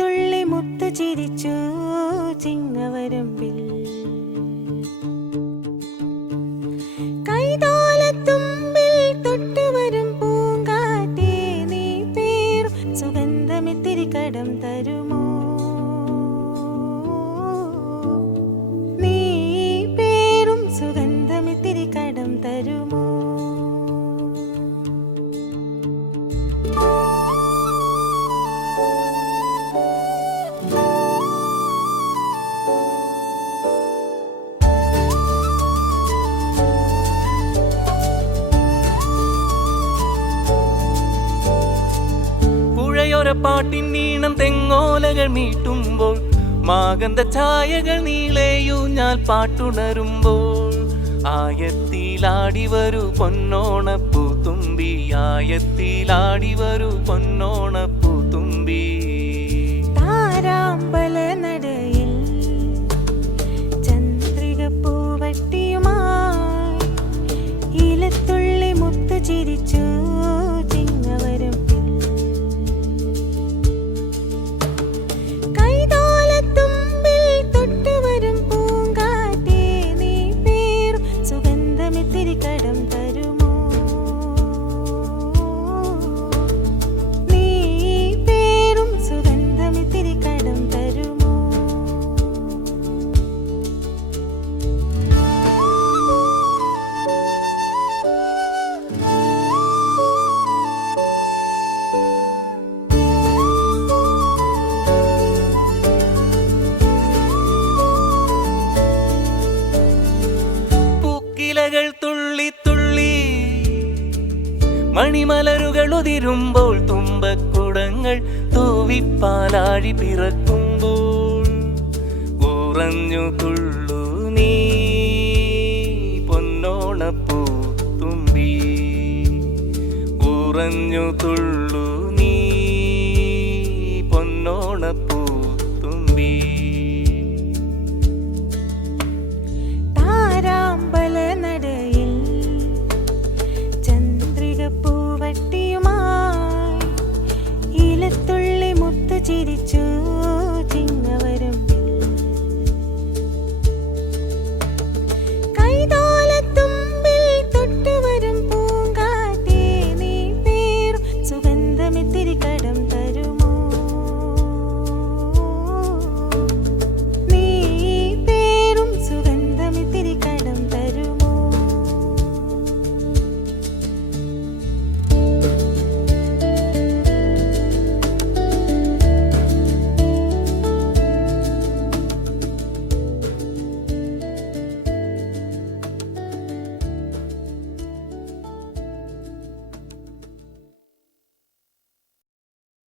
തുള്ളി മുത്തു ചിരിച്ചു ചിങ്ങവരമ്പിൽ. കൈതാലത്തുമ്പിൽ തൊട്ടുവരും പൂങ്കാറ്റേ നീ പേർ സുഗന്ധമെത്തിരി കടം തരുമോ? പുഴയോര പാട്ടിൻ നീണം തെങ്ങോലകൾ മീട്ടുമ്പോൾ മാകന്ത ഛായകൾ ഞാൻ പാട്ടുണരുമ്പോൾ. ആയത്തിലാടി വരൂ പൊന്നോണപ്പൂ തുമ്പി ആയത്തിലാടി വരൂ പൊന്നോണപ്പൂത്തുമ്പി മണിമലരുകൾ ഉതിരുമ്പോൾ തുമ്പക്കുടങ്ങൾ തൂവിപ്പാലാഴി പിറക്കുമ്പോൾ ഉറഞ്ഞു നീ പൊന്നോണപ്പൂ തുമ്പി. ഉറഞ്ഞു തുള്ളു നീ പൊന്നോണപ്പൂ തുമ്പീ. chiri chiri